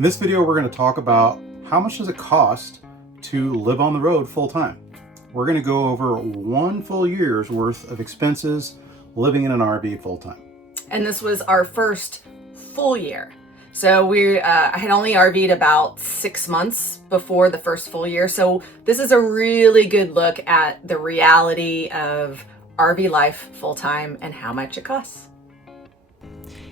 In this video, we're going to talk about how much does it cost to live on the road full time. We're going to go over 1 full year's worth of expenses living in an RV full time. And this was our first full year. So I had only RV'd about 6 months before the first full year. So this is a really good look at the reality of RV life full time and how much it costs.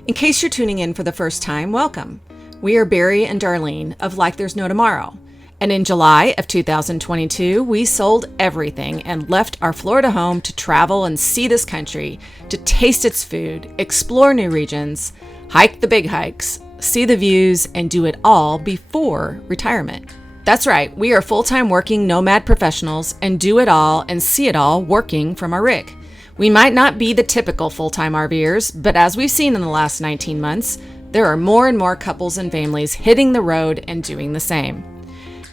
In case you're tuning in for the first time, welcome. We are Barry and Darlene of Like There's No Tomorrow. And in July of 2022, we sold everything and left our Florida home to travel and see this country, to taste its food, explore new regions, hike the big hikes, see the views, and do it all before retirement. That's right, we are full-time working nomad professionals and do it all and see it all working from our rig. We might not be the typical full-time RVers, but as we've seen in the last 19 months, there are more and more couples and families hitting the road and doing the same.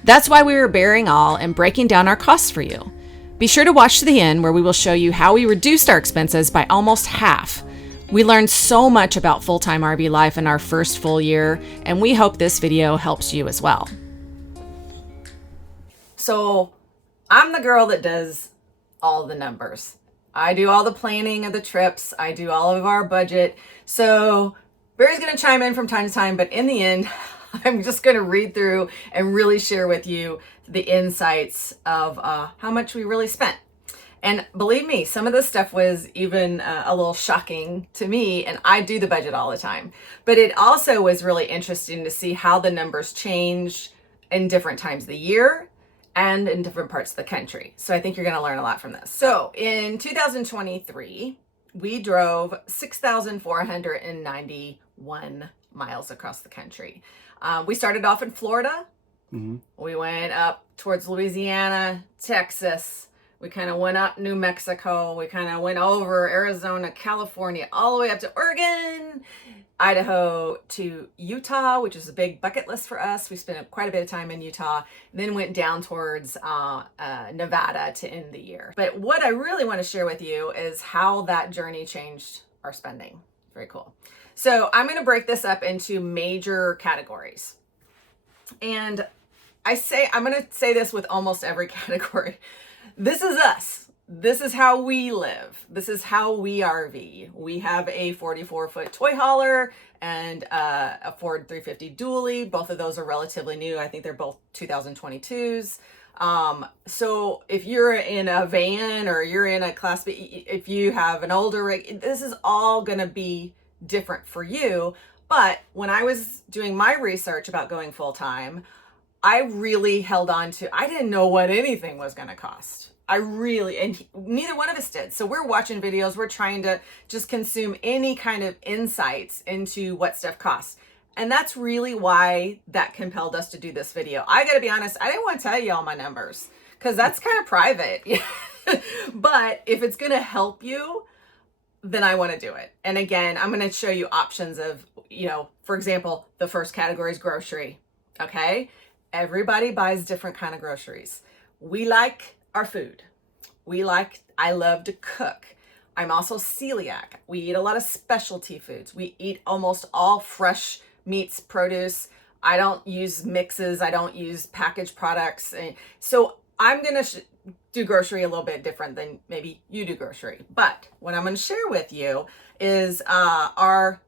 That's why we are bearing all and breaking down our costs for you. Be sure to watch to the end where we will show you how we reduced our expenses by almost half. We learned so much about full-time RV life in our first full year, and we hope this video helps you as well. So I'm the girl that does all the numbers. I do all the planning of the trips. I do all of our budget. So Barry's going to chime in from time to time, but in the end, I'm just going to read through and really share with you the insights of how much we really spent. And believe me, some of this stuff was even a little shocking to me, and I do the budget all the time. But it also was really interesting to see how the numbers change in different times of the year and in different parts of the country. So I think you're going to learn a lot from this. So in 2023, we drove 6,491 miles across the country. We started off in Florida. Mm-hmm. We went up towards Louisiana, Texas. We kind of went up New Mexico. We kind of went over Arizona, California, all the way up to Oregon, Idaho to Utah, which is a big bucket list for us. We spent quite a bit of time in Utah, then went down towards Nevada to end the year. But what I really want to share with you is how that journey changed our spending. Very cool. So I'm going to break this up into major categories. And I'm going to say this with almost every category. This is us. This is how we live. This is how we RV. We have a 44-foot toy hauler and a Ford 350 dually. Both of those are relatively new. I think they're both 2022s. So if you're in a van or you're in a Class B, if you have an older rig, this is all going to be different for you. But when I was doing my research about going full-time, I really held on to, I didn't know what anything was going to cost. And neither one of us did. So we're watching videos. We're trying to just consume any kind of insights into what stuff costs. And that's really why that compelled us to do this video. I got to be honest, I didn't want to tell you all my numbers because that's kind of private. But if it's going to help you, then I want to do it. And again, I'm going to show you options of, for example, the first category is grocery. Okay. Everybody buys different kind of groceries. We like our food. I love to cook. I'm also celiac. We eat a lot of specialty foods. We eat almost all fresh meats, produce. I don't use mixes. I don't use packaged products. So I'm going to do grocery a little bit different than maybe you do grocery. But what I'm going to share with you is our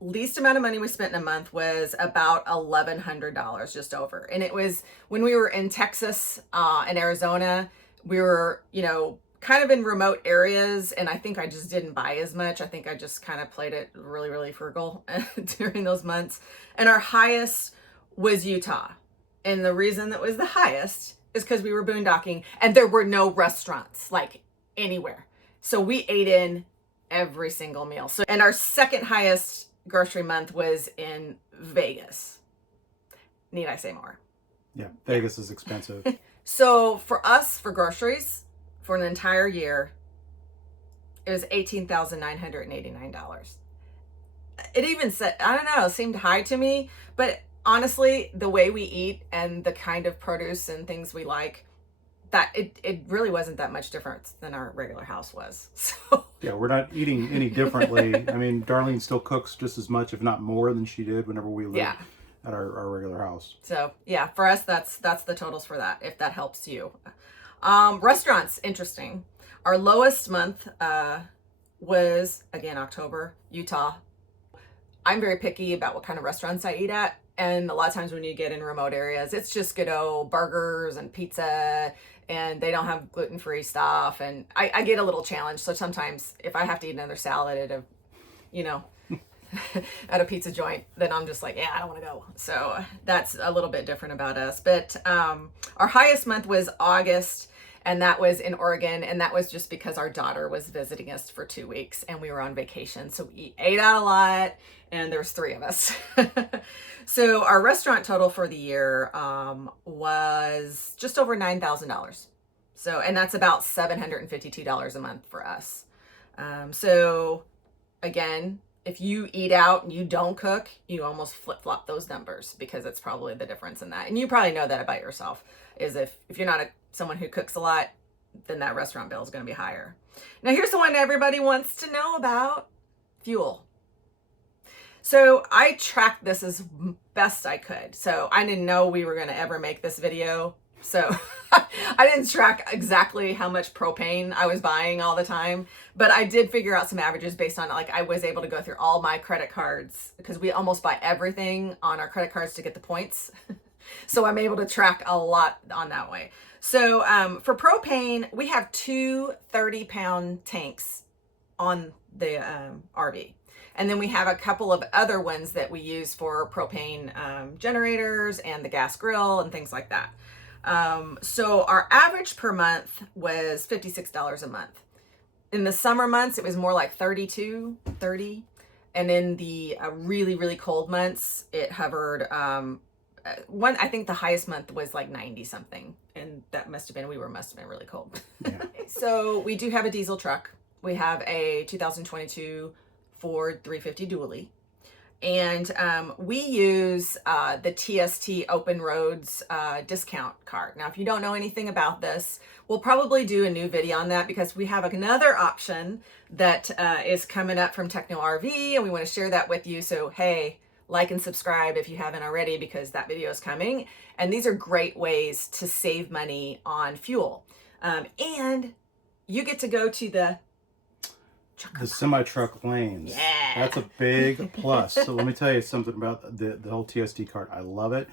least amount of money we spent in a month was about $1,100, just over. And it was when we were in Texas and Arizona. We were, kind of in remote areas, and I think I just didn't buy as much. I think I just kind of played it really, really frugal during those months. And our highest was Utah. And the reason that was the highest is because we were boondocking and there were no restaurants like anywhere. So we ate in every single meal. And our second highest grocery month was in Vegas. Need I say more? Yeah, Vegas is expensive. So for us, for groceries, for an entire year, it was $18,989. It even said, I don't know, it seemed high to me, but honestly, the way we eat and the kind of produce and things we like, that it really wasn't that much different than our regular house was. So yeah, we're not eating any differently. I mean, Darlene still cooks just as much, if not more, than she did whenever we lived at our regular house. So yeah, for us, that's the totals for that, if that helps you. Restaurants, interesting. Our lowest month was, again, October, Utah. I'm very picky about what kind of restaurants I eat at. And a lot of times when you get in remote areas, it's just good old burgers and pizza, and they don't have gluten-free stuff. And I get a little challenged. So sometimes if I have to eat another salad at a, you know, at a pizza joint, then I'm just like, yeah, I don't want to go. So that's a little bit different about us. But our highest month was August, and that was in Oregon. And that was just because our daughter was visiting us for 2 weeks and we were on vacation. So we ate out a lot, and there's 3 of us. So our restaurant total for the year was just over $9,000. So, and that's about $752 a month for us. So again, if you eat out and you don't cook, you almost flip-flop those numbers, because it's probably the difference in that. And you probably know that about yourself, is if you're not someone who cooks a lot, then that restaurant bill is going to be higher. Now here's the one everybody wants to know about: fuel. So I tracked this as best I could. So I didn't know we were going to ever make this video. So I didn't track exactly how much propane I was buying all the time, but I did figure out some averages based on, like, I was able to go through all my credit cards, because we almost buy everything on our credit cards to get the points. So I'm able to track a lot on that way. So for propane, we have 2 30-pound tanks on the RV. And then we have a couple of other ones that we use for propane generators and the gas grill and things like that. So our average per month was $56 a month. In the summer months, it was more like 30. And in the really, really cold months, it hovered, I think the highest month was like 90 something. And that must have been really cold. Yeah. So we do have a diesel truck. We have a 2022 Ford 350 dually. And we use the TST Open Roads discount card. Now, if you don't know anything about this, we'll probably do a new video on that, because we have another option that is coming up from Techno RV, and we want to share that with you. So, hey, like and subscribe if you haven't already, because that video is coming. And these are great ways to save money on fuel. And you get to go to the semi-truck lanes. Yeah. That's a big plus. So let me tell you something about the whole TST card. I love it.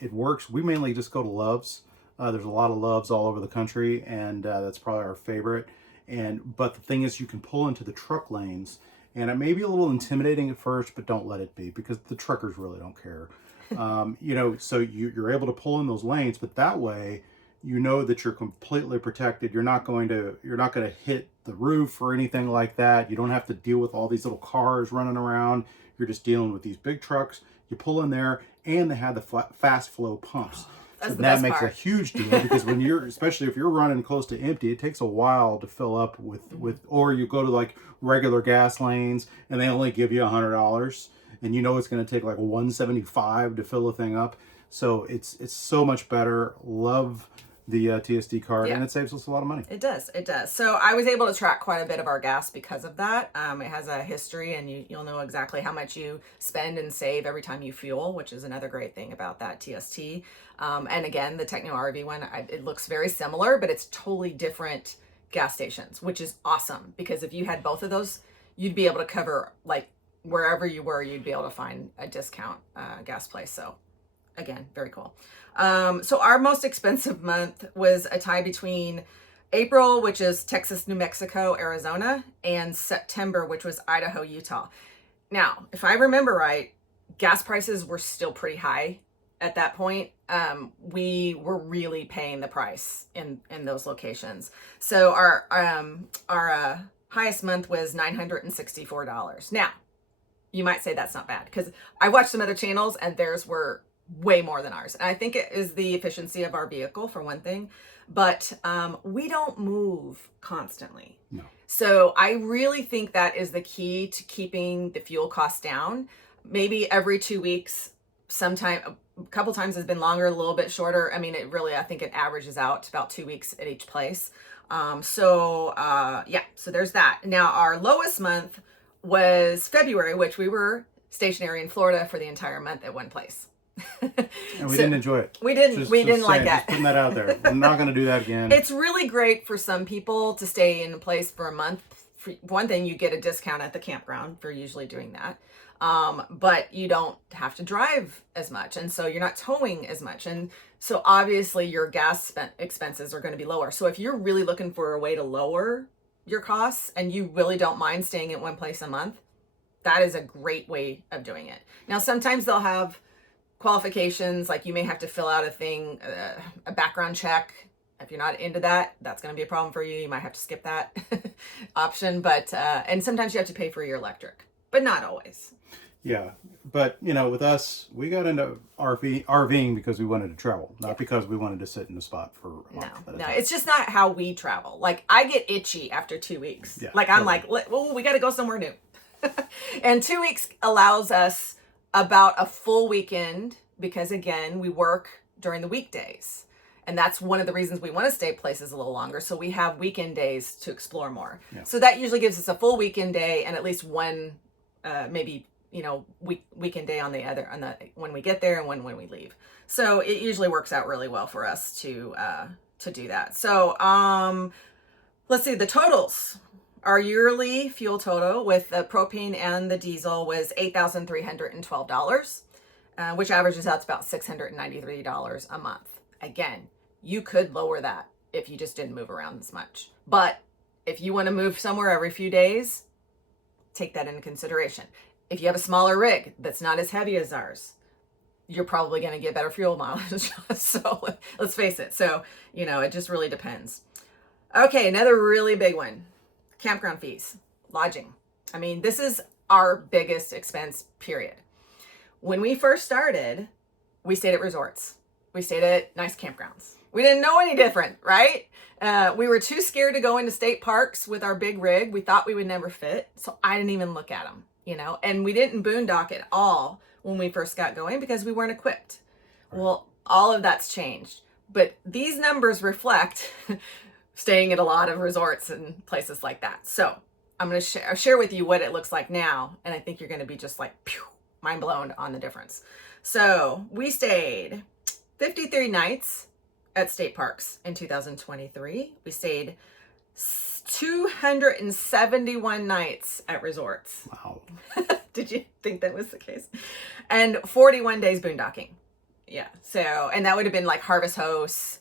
It works. We mainly just go to Love's. There's a lot of Love's all over the country, and that's probably our favorite. But the thing is, you can pull into the truck lanes, and it may be a little intimidating at first, but don't let it be, because the truckers really don't care. So you're able to pull in those lanes, but that way, you know that you're completely protected. You're not going to hit the roof or anything like that. You don't have to deal with all these little cars running around. You're just dealing with these big trucks. You pull in there, and they have the fast flow pumps. That's so the that best makes part. a huge deal, because when especially if you're running close to empty, it takes a while to fill up with or you go to like regular gas lanes and they only give you $100, and you know it's going to take like $175 to fill the thing up. So it's so much better. Love the TSD card, and it saves us a lot of money. It does. So I was able to track quite a bit of our gas because of that. It has a history, and you'll know exactly how much you spend and save every time you fuel, which is another great thing about that TST. And again, the Techno RV one, it looks very similar, but it's totally different gas stations, which is awesome, because if you had both of those, you'd be able to cover, like, wherever you were, you'd be able to find a discount gas place. So again, very cool. So our most expensive month was a tie between April, which is Texas, New Mexico, Arizona, and September, which was Idaho, Utah. Now, if I remember right, gas prices were still pretty high at that point. We were really paying the price in those locations. So our highest month was $964. Now, you might say that's not bad, because I watched some other channels and theirs were way more than ours. And I think it is the efficiency of our vehicle, for one thing, but we don't move constantly. No. So I really think that is the key to keeping the fuel costs down. Maybe every 2 weeks, sometime, a couple times has been longer, a little bit shorter. I mean, I think it averages out to about 2 weeks at each place. So there's that. Now, our lowest month was February, which we were stationary in Florida for the entire month at one place. And we didn't enjoy it. We didn't. We didn't like that. Just putting that out there. I'm not going to do that again. It's really great for some people to stay in a place for a month. For one thing, you get a discount at the campground for usually doing that. But you don't have to drive as much. And so you're not towing as much. And so obviously your gas expenses are going to be lower. So if you're really looking for a way to lower your costs and you really don't mind staying at one place a month, that is a great way of doing it. Now, sometimes they'll have qualifications, like you may have to fill out a background check. If you're not into that, that's going to be a problem for you. You might have to skip that option. But and sometimes you have to pay for your electric, but not always. Yeah, but with us, we got into RVing because we wanted to travel, not because we wanted to sit in a spot for a month. No, it's just not how we travel. Like, I get itchy after 2 weeks. Yeah, like, I'm like, well, we got to go somewhere new. And 2 weeks allows us about a full weekend because, again, we work during the weekdays. And that's one of the reasons we want to stay places a little longer. So we have weekend days to explore more. Yeah. So that usually gives us a full weekend day and at least one, maybe, weekend day on the when we get there and when we leave. So it usually works out really well for us to do that. So let's see the totals. Our yearly fuel total with the propane and the diesel was $8,312, which averages out to about $693 a month. Again, you could lower that if you just didn't move around as much. But if you want to move somewhere every few days, take that into consideration. If you have a smaller rig that's not as heavy as ours, you're probably going to get better fuel mileage. So let's face it. So, it just really depends. Okay, another really big one. Campground fees, lodging. I mean, this is our biggest expense, period. When we first started, we stayed at resorts. We stayed at nice campgrounds. We didn't know any different, right? We were too scared to go into state parks with our big rig. We thought we would never fit. So I didn't even look at them, and we didn't boondock at all when we first got going because we weren't equipped. Right. Well, all of that's changed. But these numbers reflect staying at a lot of resorts and places like that. So I'm going to share with you what it looks like now. And I think you're going to be just like, mind blown on the difference. So we stayed 53 nights at state parks in 2023. We stayed 271 nights at resorts. Wow. Did you think that was the case? And 41 days boondocking. Yeah. So, and that would have been like Harvest Hosts.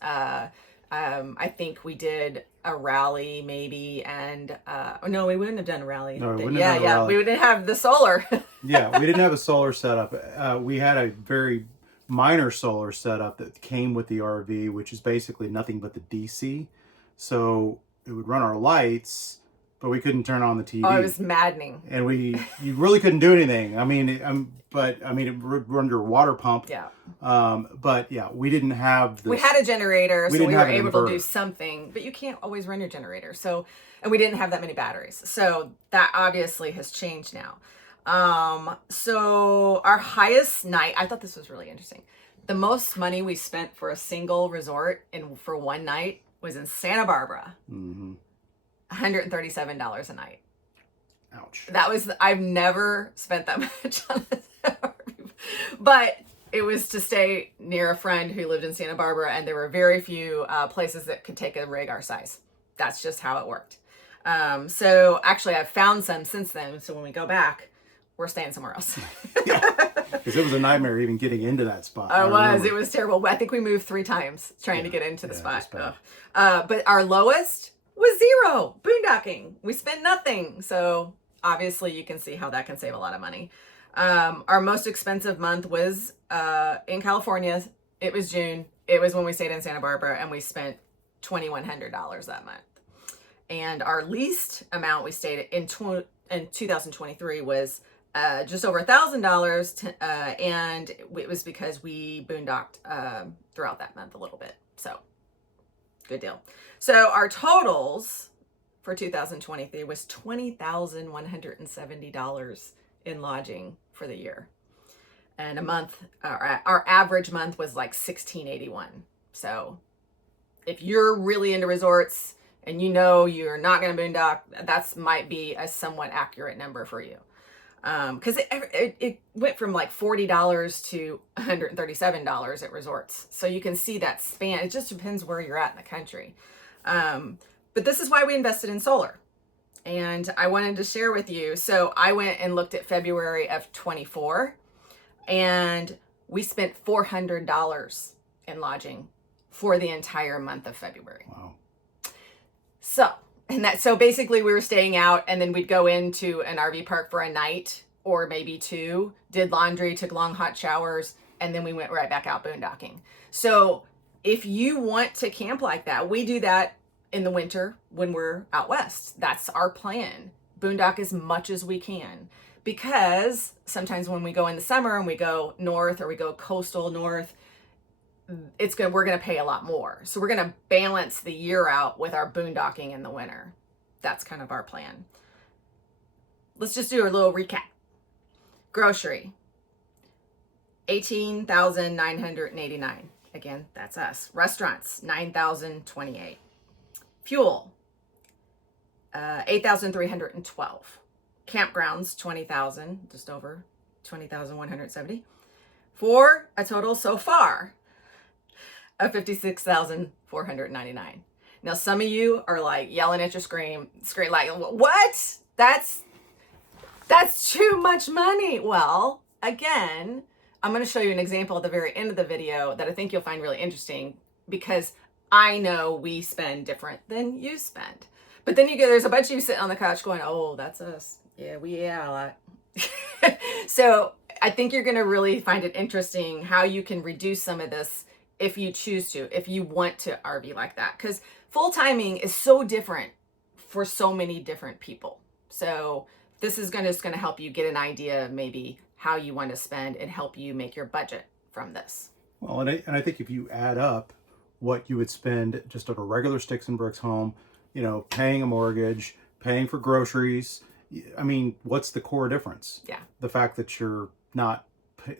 I think we did a rally maybe, and no, we wouldn't have done a rally. No, we wouldn't have done a rally. We wouldn't have the solar. Yeah, we didn't have a solar setup. We had a very minor solar setup that came with the RV, which is basically nothing but the DC. So it would run our lights, but we couldn't turn on the TV. Oh, it was maddening. And you really couldn't do anything. I mean, it would run your water pump. Yeah. But yeah, we didn't have this. We had a generator, so we were able to do something, but you can't always run your generator. So, and we didn't have that many batteries. So that obviously has changed now. So our highest night, I thought this was really interesting. The most money we spent for a single resort for one night was in Santa Barbara. Mm-hmm. $137 a night. Ouch. I've never spent that much on this. But it was to stay near a friend who lived in Santa Barbara, and there were very few places that could take a rig our size. That's just how it worked. So actually I've found some since then. So when we go back, we're staying somewhere else. Yeah, because it was a nightmare even getting into that spot. It was terrible. I think we moved 3 times trying to get into the spot. But our lowest was 0 boondocking. We spent nothing. So obviously you can see how that can save a lot of money. Our most expensive month was in California. It was June. It was when we stayed in Santa Barbara, and we spent $2,100 that month. And our least amount we stayed in 2023 was just over $1,000, and it was because we boondocked throughout that month a little bit. So good deal. So our totals for 2023 was $20,170 in lodging for the year, and a month, our average month was like $1,681. So if you're really into resorts and you're not going to boondock, that's might be a somewhat accurate number for you. Because it went from like $40 to $137 at resorts. So you can see that span. It just depends where you're at in the country. But this is why we invested in solar. And I wanted to share with you. So I went and looked at February of 24, and we spent $400 in lodging for the entire month of February. Wow. So basically we were staying out, and then we'd go into an RV park for a night or maybe two, did laundry, took long hot showers, and then we went right back out boondocking. So if you want to camp like that, we do that in the winter when we're out west. That's our plan. Boondock as much as we can, because sometimes when we go in the summer and we go north or we go coastal north, we're going to pay a lot more. So we're going to balance the year out with our boondocking in the winter. That's kind of our plan. Let's just do a little recap. Grocery, $18,989. Again, that's us. Restaurants, $9,028. Fuel, $8,312. Campgrounds, $20,000, just over $20,170. For a total so far of $56,499. Now, some of you are like yelling at your screen like, what? That's too much money. Well, again, I'm going to show you an example at the very end of the video that I think you'll find really interesting, because I know we spend different than you spend. But then there's a bunch of you sitting on the couch going, oh, that's us. Yeah, a lot. So I think you're going to really find it interesting how you can reduce some of this if you choose to, if you want to RV like that. Because full timing is so different for so many different people. So this is just going to help you get an idea of maybe how you want to spend and help you make your budget from this. Well, and I think if you add up what you would spend just at a regular sticks and bricks home, paying a mortgage, paying for groceries, I mean, what's the core difference? Yeah. The fact that you're not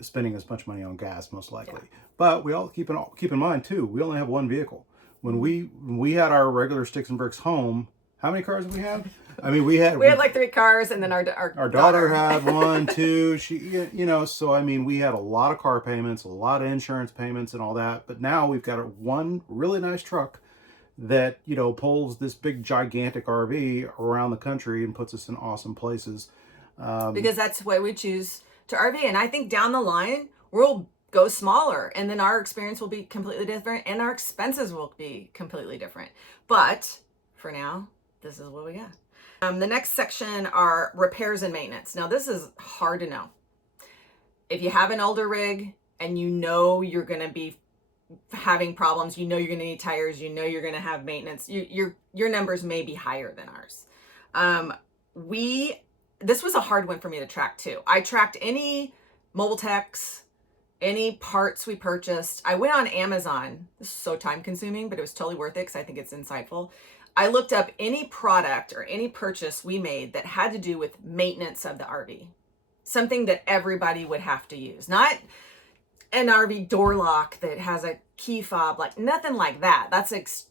spending as much money on gas, most likely. Yeah. But we all keep in mind too, we only have one vehicle. When we had our regular sticks and bricks home, how many cars did we have? I mean, we had like 3 cars, and then our daughter had 1, 2. She, so I mean, we had a lot of car payments, a lot of insurance payments, and all that. But now we've got one really nice truck that pulls this big gigantic RV around the country and puts us in awesome places. Because that's the way we choose to RV, and I think down the line we'll go smaller, and then our experience will be completely different, and our expenses will be completely different. But for now, this is what we got. The next section are repairs and maintenance. Now, this is hard to know. If you have an older rig and you're going to be having problems, you're going to need tires, you're going to have maintenance, your numbers may be higher than ours. This was a hard one for me to track too. I tracked any mobile techs, any parts we purchased. I went on Amazon. This is so time consuming, but it was totally worth it because I think it's insightful. I looked up any product or any purchase we made that had to do with maintenance of the RV. Something that everybody would have to use. Not an RV door lock that has a key fob, like nothing like that. That's that's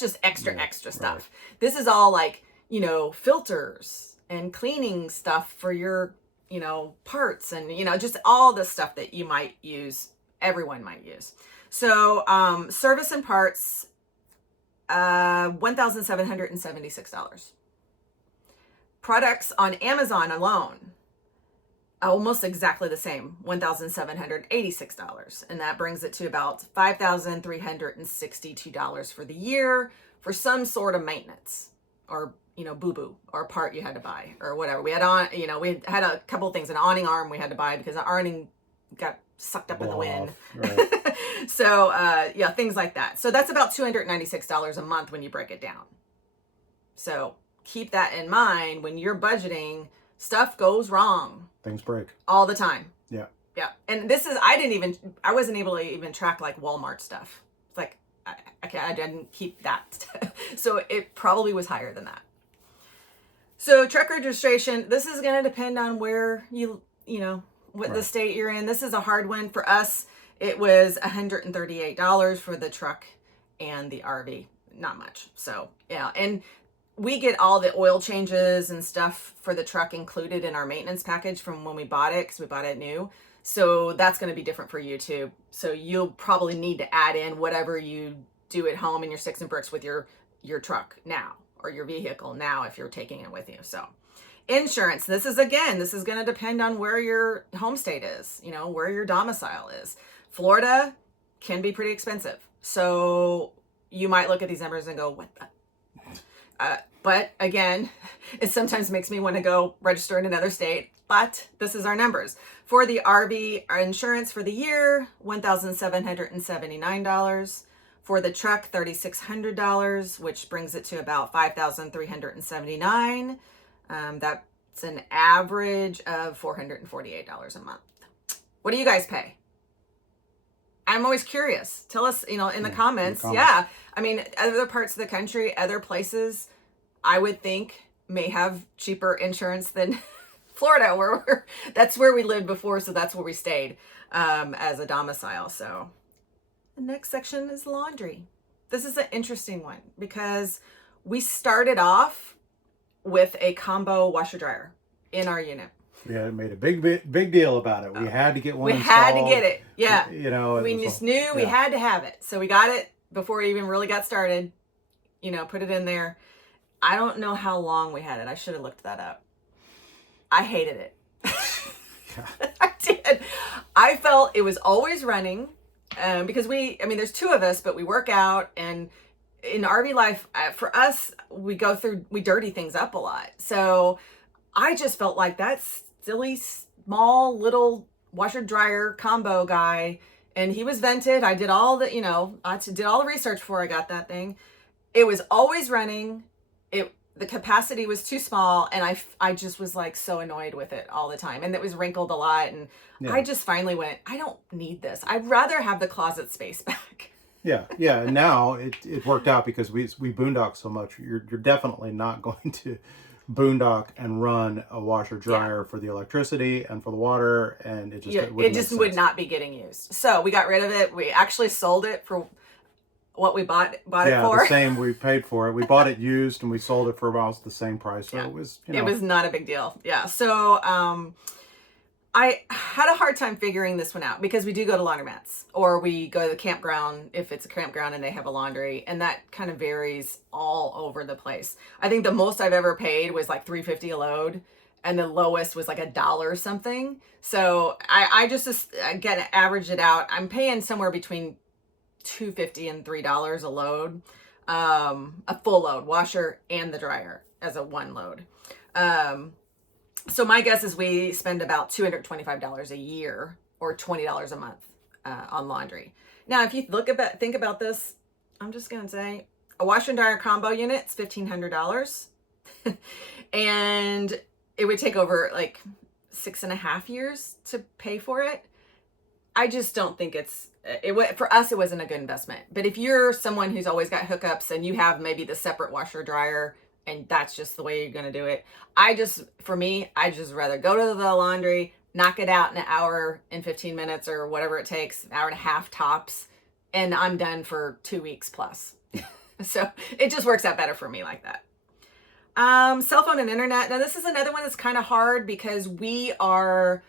just extra stuff. Right. This is all like, filters and cleaning stuff for your, parts and, just all the stuff that you might use, everyone might use. So, service and parts, $1,776. Products on Amazon alone, almost exactly the same, $1,786. And that brings it to about $5,362 for the year for some sort of maintenance or, boo-boo or part you had to buy or whatever. We had we had a couple of things, an awning arm we had to buy because the awning got sucked up in the wind. Right. So, things like that. So that's about $296 a month when you break it down. So keep that in mind when you're budgeting. Stuff goes wrong. Things break. All the time. Yeah. Yeah. And I wasn't able to even track like Walmart stuff. It's like, I didn't keep that. So it probably was higher than that. So truck registration, this is going to depend on where what the state you're in. This is a hard one for us. It was $138 for the truck and the RV. Not much. So, yeah. And we get all the oil changes and stuff for the truck included in our maintenance package from when we bought it, because we bought it new. So that's going to be different for you too. So you'll probably need to add in whatever you do at home in your sticks and bricks with your truck now, or your vehicle now if you're taking it with you. So insurance, this is going to depend on where your home state is, where your domicile is. Florida can be pretty expensive. So you might look at these numbers and go, what the? But again, it sometimes makes me want to go register in another state, but this is our numbers. For the RV insurance for the year, $1,779. For the truck, $3,600, which brings it to about $5,379. That's an average of $448 a month. What do you guys pay? I'm always curious. Tell us, in the comments. Yeah. I mean, other parts of the country, other places, I would think may have cheaper insurance than Florida, where that's where we lived before. So that's where we stayed as a domicile. So the next section is laundry. This is an interesting one because we started off with a combo washer dryer in our unit. Yeah, it made a big deal about it. We had to get one. We had to get it. Yeah. We just knew we had to have it. So we got it before we even really got started. Put it in there. I don't know how long we had it. I should have looked that up. I hated it. I did. I felt it was always running because there's two of us, but we work out, and in RV life, for us, we dirty things up a lot. So I just felt like that silly, small, little washer dryer combo guy, and he was vented. I did all the, I did all the research before I got that thing. It was always running. The capacity was too small, and I just was like so annoyed with it all the time, and it was wrinkled a lot, and I just finally went, I don't need this. I'd rather have the closet space back. Yeah. And now it worked out because we boondock so much. You're definitely not going to boondock and run a washer dryer for the electricity and for the water, and it just would not be getting used. So we got rid of it. We actually sold it for what we bought it for. The same we paid for it. We bought it used and we sold it for about the same price. So it was, it was not a big deal. Yeah. So I had a hard time figuring this one out because we do go to laundromats, or we go to the campground if it's a campground and they have a laundry, and that kind of varies all over the place. I think the most I've ever paid was like $3.50 a load, and the lowest was like $1 something. So I just again average it out. I'm paying somewhere between $2.50 and $3 a load, a full load, washer and the dryer as a one load. So my guess is we spend about $225 a year or $20 a month on laundry. Now, if you think about this, I'm just gonna say a washer and dryer combo unit is $1,500, and it would take over like 6.5 years to pay for it. I just don't think for us, it wasn't a good investment. But if you're someone who's always got hookups and you have maybe the separate washer dryer and that's just the way you're going to do it, I just rather go to the laundry, knock it out in an hour and 15 minutes or whatever it takes, an hour and a half tops, and I'm done for 2 weeks plus. So it just works out better for me like that. Cell phone and internet. Now this is another one that's kind of hard because we are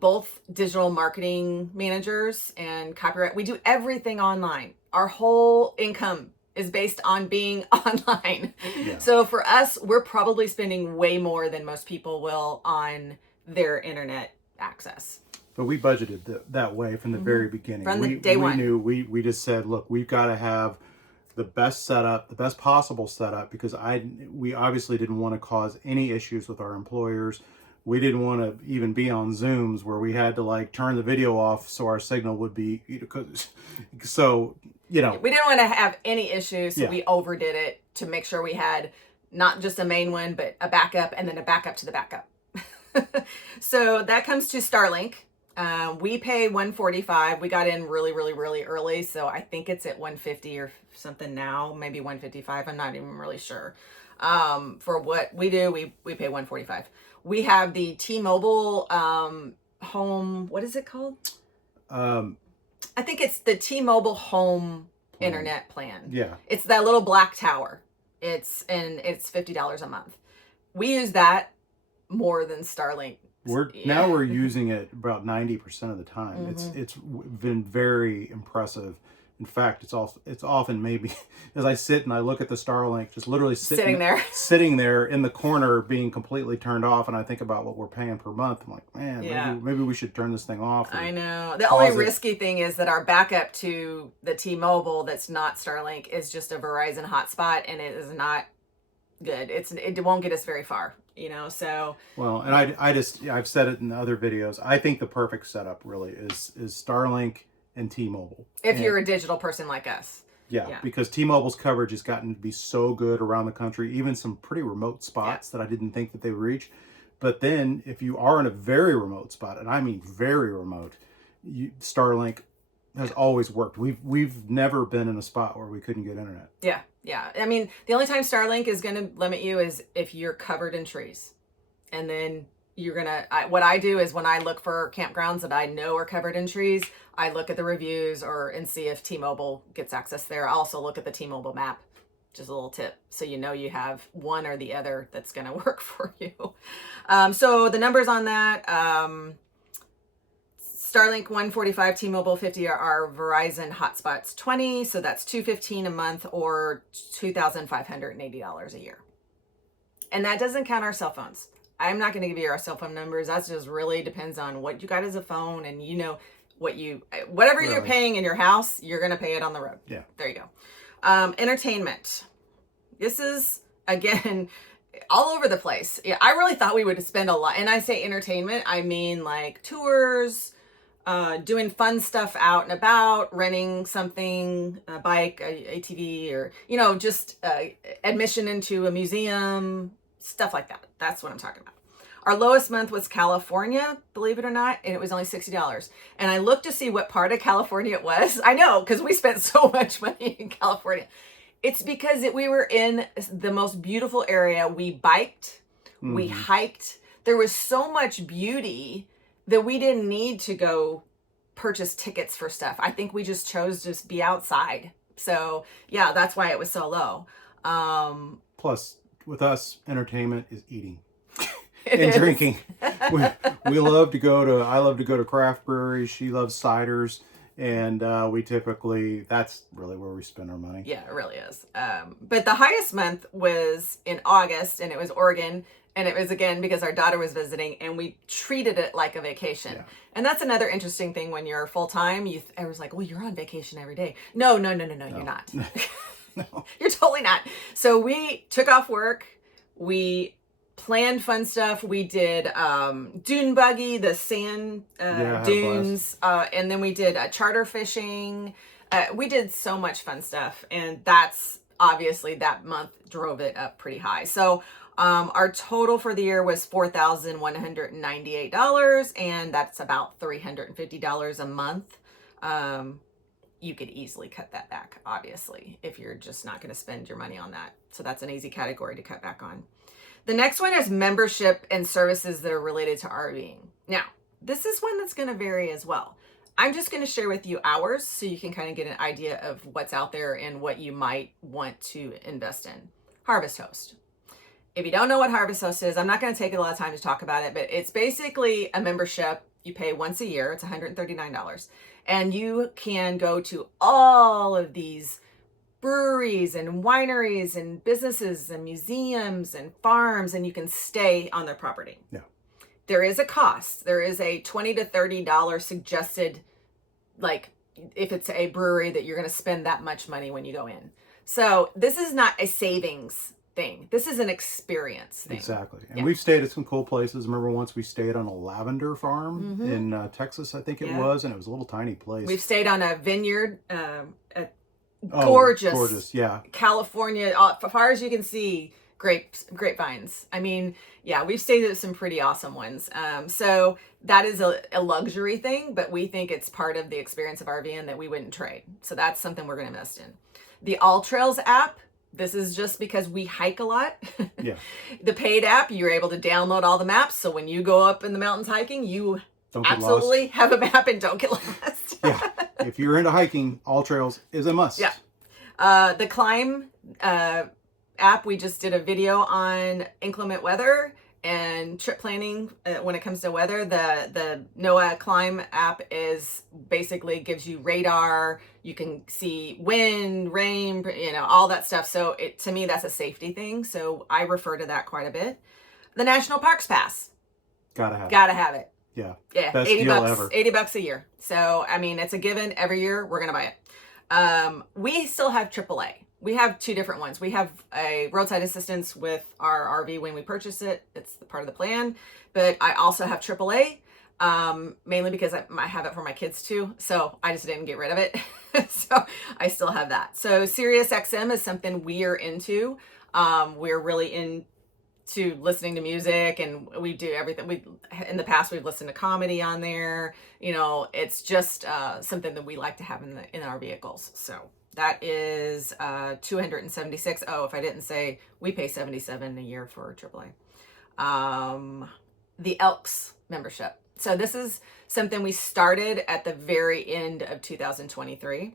both digital marketing managers and copyright. We do everything online. Our whole income is based on being online. Yeah. So for us, we're probably spending way more than most people will on their internet access. But we budgeted that way from the very beginning. From the day one. We knew, we just said, look, we've got to have the best setup, the best possible setup, because we obviously didn't want to cause any issues with our employers. We didn't want to even be on Zooms where we had to like turn the video off so our signal would be, so, we didn't want to have any issues. So we overdid it to make sure we had not just a main one, but a backup and then a backup to the backup. So that comes to Starlink. We pay $145. We got in really, really, really early. So I think it's at $150 or something now, maybe $155. I'm not even really sure. For what we do, we pay $145. We have the T-Mobile home. What is it called? I think it's the T-Mobile home internet plan. Yeah. It's that little black tower. It's $50 a month. We use that more than Starlink. Now we're using it about 90% of the time. It's been very impressive. In fact, it's often maybe as I sit and I look at the Starlink, just literally sitting there in the corner, being completely turned off, and I think about what we're paying per month. I'm like, man, maybe we should turn this thing off. I know. The only risky thing is that our backup to the T-Mobile that's not Starlink is just a Verizon hotspot, and it is not good. It won't get us very far. So well, and I've said it in other videos. I think the perfect setup really is Starlink and T-Mobile. If you're a digital person like us. Yeah, because T-Mobile's coverage has gotten to be so good around the country, even some pretty remote spots that I didn't think that they would reach. But then if you are in a very remote spot, and I mean very remote, Starlink has always worked. We've never been in a spot where we couldn't get internet. Yeah. I mean, the only time Starlink is going to limit you is if you're covered in trees. And then what I do is when I look for campgrounds that I know are covered in trees, I look at the reviews and see if T-Mobile gets access there. I also look at the T-Mobile map, just a little tip. So you have one or the other that's going to work for you. So the numbers on that, Starlink 145, T-Mobile 50 are Verizon hotspots 20. So that's $215 a month or $2,580 a year. And that doesn't count our cell phones. I'm not going to give you our cell phone numbers. That just really depends on what you got as a phone, and whatever you're paying in your house, you're going to pay it on the road. Yeah. There you go. Entertainment. This is, again, all over the place. Yeah, I really thought we would spend a lot. And I say entertainment, I mean like tours, doing fun stuff out and about, renting something, a bike, ATV, or, just admission into a museum, stuff like that. That's what I'm talking about. Our lowest month was California, believe it or not, and it was only $60. And I looked to see what part of California it was. I know, because we spent so much money in California. It's because we were in the most beautiful area. We biked, we hiked. There was so much beauty that we didn't need to go purchase tickets for stuff. I think we just chose to just be outside. So yeah, that's why it was so low. Plus, with us, entertainment is eating and drinking. I love to go to craft breweries. She loves ciders. And that's really where we spend our money. Yeah, it really is. But the highest month was in August, and it was Oregon. And it was, again, because our daughter was visiting, and we treated it like a vacation. Yeah. And that's another interesting thing when you're full-time. I was like, well, you're on vacation every day. No, you're not. No. You're totally not. So we took off work. We planned fun stuff. We did dune buggy, the sand dunes, and then we did charter fishing. We did so much fun stuff, and that's obviously that month drove it up pretty high. So our total for the year was $4,198, and that's about $350 a month. You could easily cut that back, obviously, if you're just not going to spend your money on that. So that's an easy category to cut back on. The next one is membership and services that are related to RVing. Now, this is one that's going to vary as well. I'm just going to share with you ours so you can kind of get an idea of what's out there and what you might want to invest in. Harvest Host. If you don't know what Harvest Host is, I'm not going to take a lot of time to talk about it, but it's basically a membership. You pay once a year. It's $139. And you can go to all of these breweries and wineries and businesses and museums and farms, and you can stay on their property. Yeah. There is a cost. There is a $20 to $30 suggested, like if it's a brewery, that you're going to spend that much money when you go in. So this is not a savings thing. This is an experience thing. Exactly. And we've stayed at some cool places. Remember once we stayed on a lavender farm in Texas, I think it was, and it was a little tiny place. We've stayed on a vineyard, gorgeous, yeah, California, as far as you can see, grapevines. I mean, yeah, we've stayed at some pretty awesome ones. So that is a luxury thing, but we think it's part of the experience of RVing that we wouldn't trade. So that's something we're going to invest in. The All Trails app. This is just because we hike a lot. Yeah. The paid app, you're able to download all the maps. So when you go up in the mountains hiking, you absolutely have a map and don't get lost. Yeah. If you're into hiking, All Trails is a must. Yeah. The Climb app, we just did a video on inclement weather and trip planning when it comes to weather. The NOAA Climb app is basically gives you radar. You can see wind, rain, all that stuff. So to me, that's a safety thing. So I refer to that quite a bit. The National Parks Pass. Gotta have it. Yeah. Yeah. Best 80 deal bucks, ever. 80 bucks a year. So, I mean, it's a given every year. We're going to buy it. We still have AAA. We have two different ones. We have a roadside assistance with our RV when we purchase it. It's the part of the plan. But I also have AAA, mainly because I have it for my kids too. So I just didn't get rid of it. So I still have that. So Sirius XM is something we are into. We're really into listening to music, and we do everything. In the past, we've listened to comedy on there. It's just something that we like to have in our vehicles. So that is $276. Oh, if I didn't say, we pay $77 a year for AAA. The Elks membership. So this is something we started at the very end of 2023.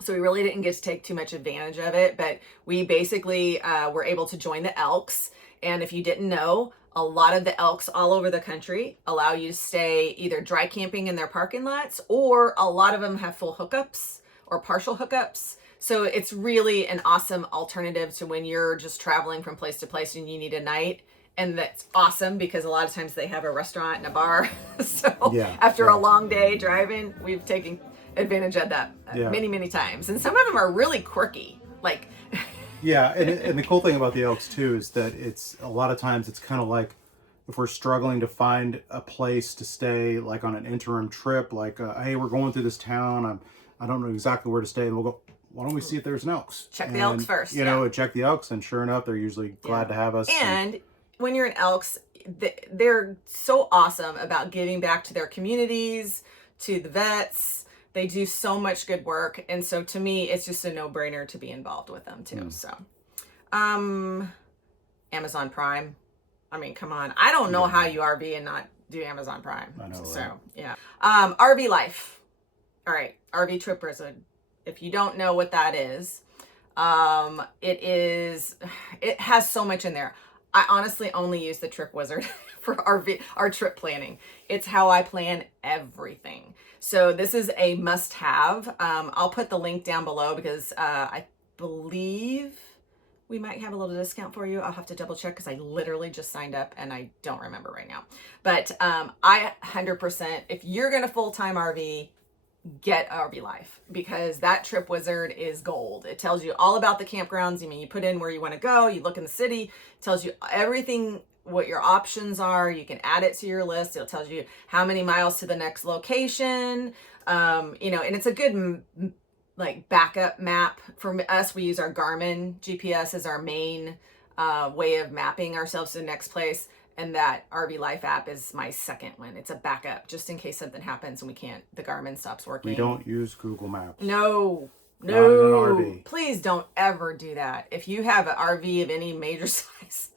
So we really didn't get to take too much advantage of it, but we basically were able to join the Elks. And if you didn't know, a lot of the Elks all over the country allow you to stay either dry camping in their parking lots, or a lot of them have full hookups or partial hookups. So it's really an awesome alternative to when you're just traveling from place to place and you need a night. And that's awesome because a lot of times they have a restaurant and a bar. So after a long day driving, we've taken advantage of that many, many times. And some of them are really quirky. Like, yeah, and the cool thing about the Elks too is that it's a lot of times it's kind of like if we're struggling to find a place to stay, like on an interim trip, like hey, we're going through this town, I don't know exactly where to stay, and we'll go, why don't we see if there's an Elks? Check the Elks first. Check the Elks, and sure enough, they're usually glad to have us. And when you're in Elks, they're so awesome about giving back to their communities, to the vets. They do so much good work. And so to me, it's just a no-brainer to be involved with them too. So, Amazon Prime. I mean, come on. I don't know how you RV and not do Amazon Prime. I know, so, right? yeah. RV Life. All right. RV Trip Wizard. If you don't know what that is, it has so much in there. I honestly only use the Trip Wizard for our trip planning. It's how I plan everything. So this is a must-have. I'll put the link down below because I believe we might have a little discount for you. I'll have to double check because I literally just signed up and I don't remember right now. But I 100%, if you're going to full-time RV, get RV Life, because that Trip Wizard is gold. It tells you all about the campgrounds. I mean, you put in where you want to go, you look in the city, it tells you everything, what your options are. You can add it to your list. It tells you how many miles to the next location. And it's a good like backup map. For us, we use our Garmin GPS as our main way of mapping ourselves to the next place. And that RV Life app is my second one. It's a backup just in case something happens and the Garmin stops working. We don't use Google Maps. No. Not in an RV. Please don't ever do that. If you have an RV of any major size,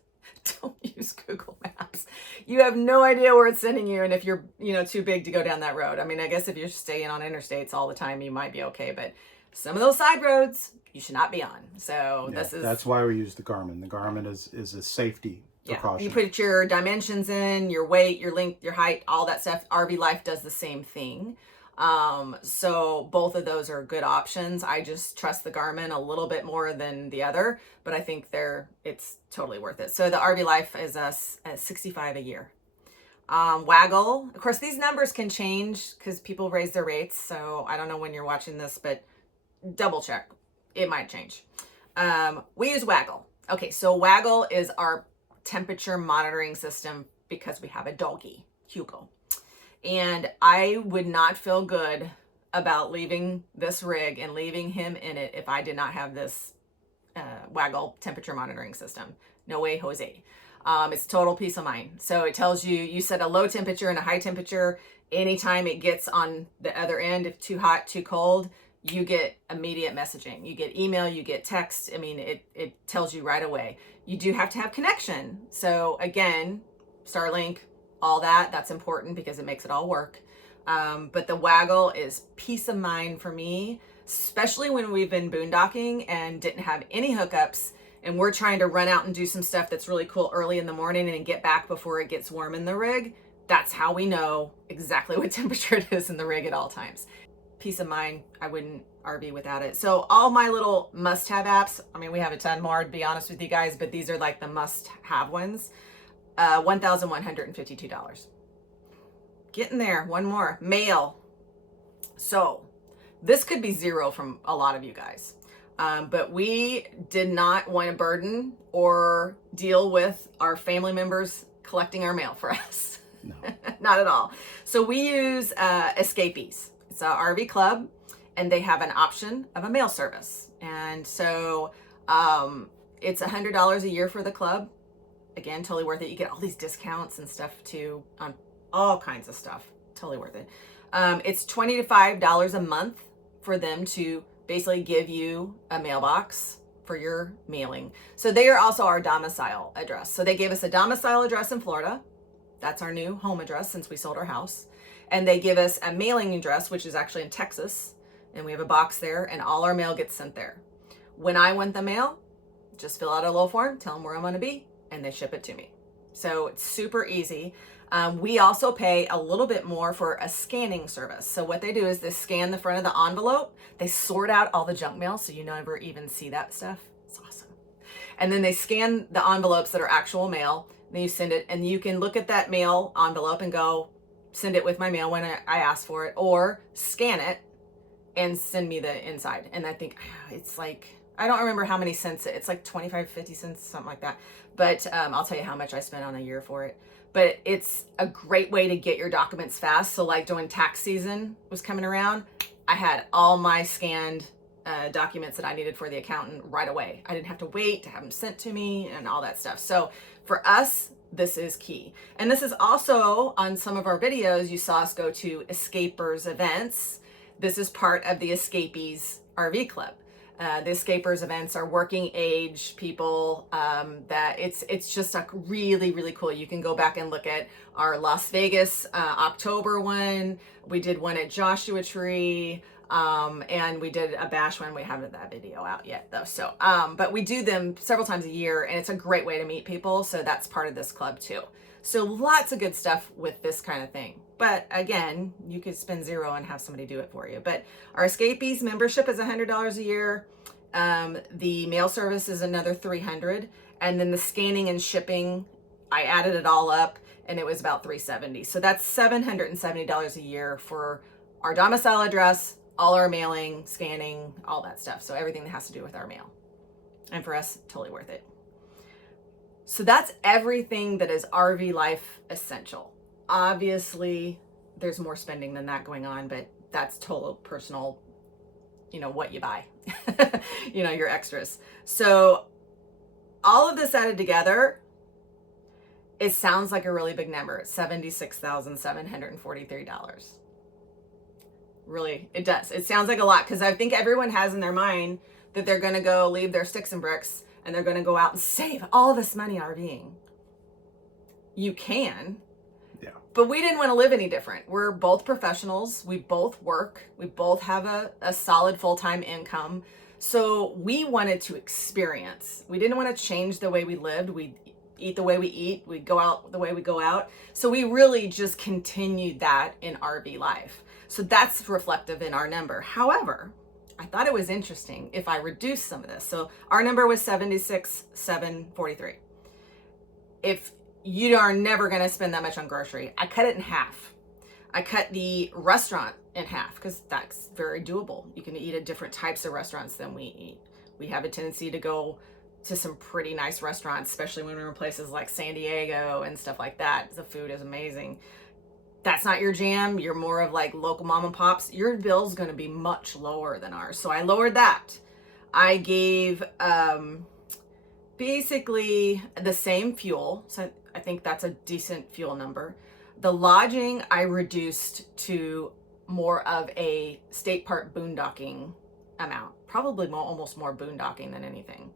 don't use Google Maps. You have no idea where it's sending you. And if you're, too big to go down that road. I mean, I guess if you're staying on interstates all the time, you might be okay. But some of those side roads, you should not be on. So that's why we use the Garmin. The Garmin is a safety precaution. You put your dimensions in, your weight, your length, your height, all that stuff. RV Life does the same thing. So both of those are good options. I just trust the Garmin a little bit more than the other, but I think it's totally worth it. So the RV Life is $65 a year. Waggle, of course, these numbers can change because people raise their rates. So I don't know when you're watching this, but double check. It might change. We use Waggle. Okay, so Waggle is our temperature monitoring system because we have a doggy, Hugo. And I would not feel good about leaving this rig and leaving him in it if I did not have this Waggle temperature monitoring system. No way, Jose. It's total peace of mind. So it tells you set a low temperature and a high temperature. Anytime it gets on the other end, if too hot, too cold, you get immediate messaging. You get email, you get text. I mean, it tells you right away. You do have to have connection. So again, Starlink, all that's important because it makes it all work. But the Waggle is peace of mind for me, especially when we've been boondocking and didn't have any hookups. and we're trying to run out and do some stuff that's really cool early in the morning and get back before it gets warm in the rig, that's how we know exactly what temperature it is in the rig at all times. Peace of mind, I wouldn't RV without it. So all my little must-have apps, I mean, we have a ton more to be honest with you guys, but these are like the must-have ones. $1,152. Getting there. One more. Mail. So this could be zero from a lot of you guys. But we did not want to burden or deal with our family members collecting our mail for us. No. Not at all. So we use Escapees. It's an RV club, and they have an option of a mail service. And so it's $100 a year for the club. Again, totally worth it. You get all these discounts and stuff too on all kinds of stuff. Totally worth it. It's $25 a month for them to basically give you a mailbox for your mailing. So they are also our domicile address. So they gave us a domicile address in Florida. That's our new home address since we sold our house. And they give us a mailing address, which is actually in Texas. And we have a box there, and all our mail gets sent there. When I want the mail, just fill out a little form, tell them where I'm going to be, and they ship it to me. So it's super easy. We also pay a little bit more for a scanning service. So what they do is they scan the front of the envelope. They sort out all the junk mail, so you never even see that stuff. It's awesome. And then they scan the envelopes that are actual mail. Then you send it, and you can look at that mail envelope and go, send it with my mail when I ask for it, or scan it and send me the inside. And I think it's like, I don't remember how many cents it's like 25, 50 cents, something like that. But I'll tell you how much I spent on a year for it. But it's a great way to get your documents fast. So like during tax season was coming around, I had all my scanned documents that I needed for the accountant right away. I didn't have to wait to have them sent to me and all that stuff. So for us, this is key. And this is also on some of our videos, you saw us go to Escapers events. This is part of the Escapees RV Club. The Escapers events are working age people that it's just like really, really cool. You can go back and look at our Las Vegas October one. We did one at Joshua Tree, and we did a bash one. We haven't that video out yet though. So, but we do them several times a year, and it's a great way to meet people. So that's part of this club too. So lots of good stuff with this kind of thing. But again, you could spend zero and have somebody do it for you. But our Escapees membership is $100 a year. The mail service is another $300. And then the scanning and shipping, I added it all up, and it was about $370. So that's $770 a year for our domicile address, all our mailing, scanning, all that stuff. So everything that has to do with our mail. And for us, totally worth it. So that's everything that is RV life essential. Obviously, there's more spending than that going on, but that's total personal, what you buy, your extras. So all of this added together, it sounds like a really big number. It's $76,743. Really, it does. It sounds like a lot because I think everyone has in their mind that they're going to go leave their sticks and bricks and they're going to go out and save all this money RVing. You can. Yeah. But we didn't want to live any different. We're both professionals. We both work. We both have a solid full-time income. So we wanted to experience. We didn't want to change the way we lived. We eat the way we eat. We go out the way we go out. So we really just continued that in RV life. So that's reflective in our number. However, I thought it was interesting if I reduce some of this. So our number was $76,743. If you are never going to spend that much on grocery, I cut it in half. I cut the restaurant in half because that's very doable. You can eat at different types of restaurants than we eat. We have a tendency to go to some pretty nice restaurants, especially when we're in places like San Diego and stuff like that. The food is amazing. That's not your jam. You're more of like local mom and pops. Your bill's going to be much lower than ours. So I lowered that. I gave basically the same fuel. So I think that's a decent fuel number. The lodging I reduced to more of a state park boondocking amount, probably almost more boondocking than anything.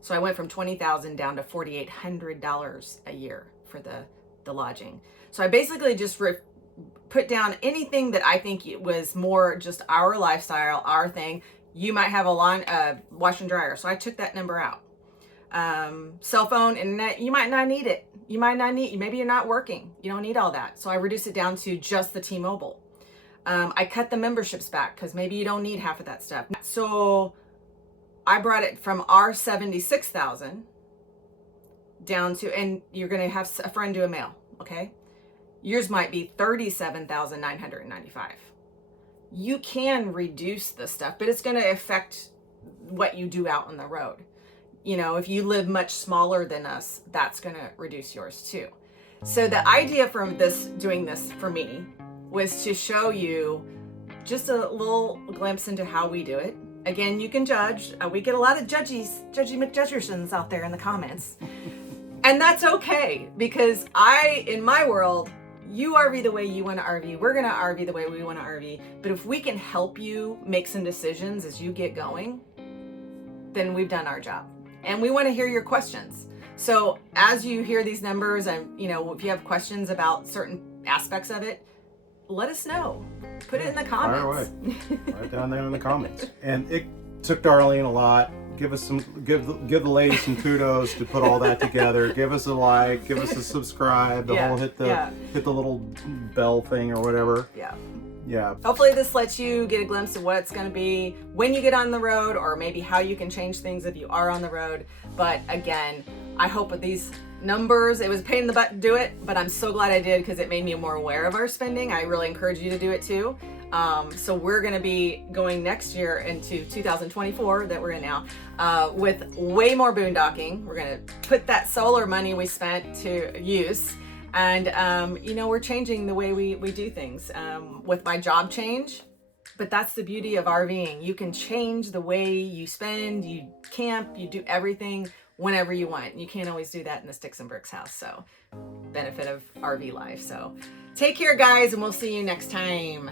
So I went from $20,000 down to $4,800 a year for the lodging. So I basically just put down anything that I think it was more just our lifestyle, our thing. You might have a wash and dryer. So I took that number out. Cell phone, internet, you might not need it. Maybe you're not working. You don't need all that. So I reduced it down to just the T-Mobile. I cut the memberships back because maybe you don't need half of that stuff. So I brought it from our 76,000 down to, and you're going to have a friend do a mail, okay? Yours might be 37,995. You can reduce the stuff, but it's going to affect what you do out on the road. You know, if you live much smaller than us, that's going to reduce yours too. So the idea from doing this for me was to show you just a little glimpse into how we do it. Again, you can judge. We get a lot of judgy McJudgersons out there in the comments. And that's okay, because in my world, you RV the way you want to RV. We're going to RV the way we want to RV. But if we can help you make some decisions as you get going, then we've done our job. And we want to hear your questions. So as you hear these numbers, and if you have questions about certain aspects of it, let us know. Put it in the comments. Fire away. Right down there in the comments. And it took Darlene a lot. Give the ladies some kudos to put all that together. Give us a like, give us a subscribe, hit the little bell thing or whatever. Yeah. Hopefully this lets you get a glimpse of what it's going to be when you get on the road, or maybe how you can change things if you are on the road. But again, I hope with these numbers, it was a pain in the butt to do it, but I'm so glad I did, because it made me more aware of our spending. I really encourage you to do it too. So we're going to be going next year into 2024 that we're in now, with way more boondocking. We're going to put that solar money we spent to use. And, we're changing the way we do things, with my job change. But that's the beauty of RVing. You can change the way you spend, you camp, you do everything whenever you want. You can't always do that in the sticks and bricks house. So benefit of RV life. So take care, guys, and we'll see you next time.